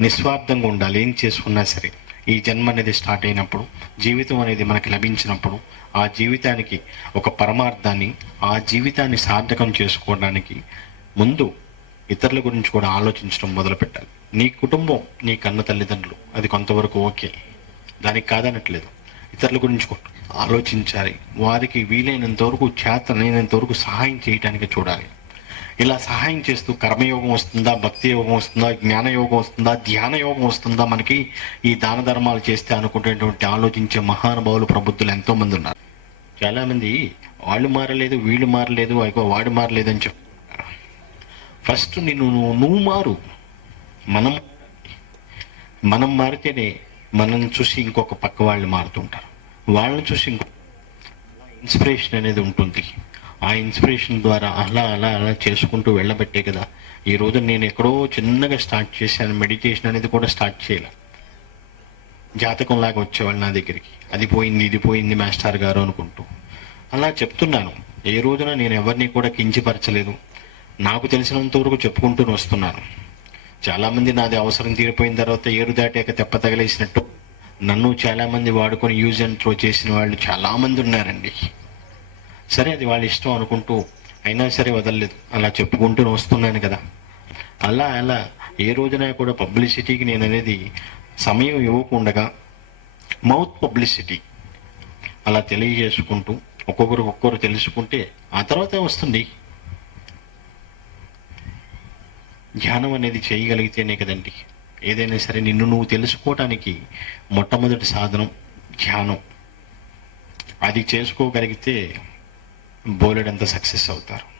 నిస్వార్థంగా ఉండాలి ఏం చేసుకున్నా సరే. ఈ జన్మ అనేది స్టార్ట్ అయినప్పుడు జీవితం అనేది మనకి లభించినప్పుడు ఆ జీవితానికి ఒక పరమార్థాన్ని ఆ జీవితాన్ని సార్థకం చేసుకోవడానికి ముందు ఇతరుల గురించి కూడా ఆలోచించడం మొదలుపెట్టాలి. నీ కుటుంబం నీ కన్న తల్లిదండ్రులు అది కొంతవరకు ఓకే. దానికి కాదనట్లేదు. ఇతరుల గురించి కూడా ఆలోచించాలి. వారికి వీలైనంత వరకు చేతనైనంత వరకు సహాయం చేయడానికి చూడాలి. ఇలా సహాయం చేస్తూ కర్మయోగం వస్తుందా భక్తి యోగం వస్తుందా జ్ఞానయోగం వస్తుందా ధ్యాన యోగం వస్తుందా మనకి ఈ దాన ధర్మాలు చేస్తే అనుకునేటువంటి ఆలోచించే మహానుభావులు ప్రబుద్ధులు ఎంతోమంది ఉన్నారు. చాలామంది వాళ్ళు మారలేదు వీళ్ళు మారలేదు అయిపో వాడు మారలేదు అని చెప్తున్నారు. ఫస్ట్ నిన్ను నువ్వు నువ్వు మారు. మనం మనం మారితేనే మనం చూసి ఇంకొక పక్క వాళ్ళు మారుతుంటారు వాళ్ళని చూసి ఇంకో ఇన్స్పిరేషన్ అనేది ఉంటుంది. ఆ ఇన్స్పిరేషన్ ద్వారా అలా అలా అలా చేసుకుంటూ వెళ్ళబట్టే కదా. ఈ నేను ఎక్కడో చిన్నగా స్టార్ట్ చేశాను. మెడిటేషన్ అనేది కూడా స్టార్ట్ చేయలే. జాతకం లాగా వచ్చేవాళ్ళు నా దగ్గరికి. అది పోయింది ఇది పోయింది మాస్టర్ గారు అనుకుంటూ. అలా చెప్తున్నాను. ఏ రోజున నేను ఎవరిని కూడా కించిపరచలేదు. నాకు తెలిసినంత వరకు చెప్పుకుంటూ వస్తున్నాను. చాలామంది నాది అవసరం తీరిపోయిన తర్వాత ఏరు దాటాక తెప్ప తగిలేసినట్టు నన్ను చాలామంది వాడుకొని యూజ్ అండ్ త్రో చేసిన వాళ్ళు చాలామంది ఉన్నారండి. సరే అది వాళ్ళ ఇష్టం అనుకుంటూ అయినా సరే వదలలేదు. అలా చెప్పుకుంటూ వస్తున్నాను కదా. అలా అలా ఏ రోజున కూడా పబ్లిసిటీకి నేను అనేది సమయం ఇవ్వకుండగా మౌత్ పబ్లిసిటీ అలా తెలియజేసుకుంటూ ఒక్కొక్కరు ఒక్కొక్కరు తెలుసుకుంటే ఆ తర్వాతే వస్తుంది. ధ్యానం అనేది చేయగలిగితేనే కదండి. ఏదైనా సరే నిన్ను నువ్వు తెలుసుకోవటానికి మొట్టమొదటి సాధనం ధ్యానం. అది చేసుకోగలిగితే బోలెడంత సక్సెస్ అవుతారు.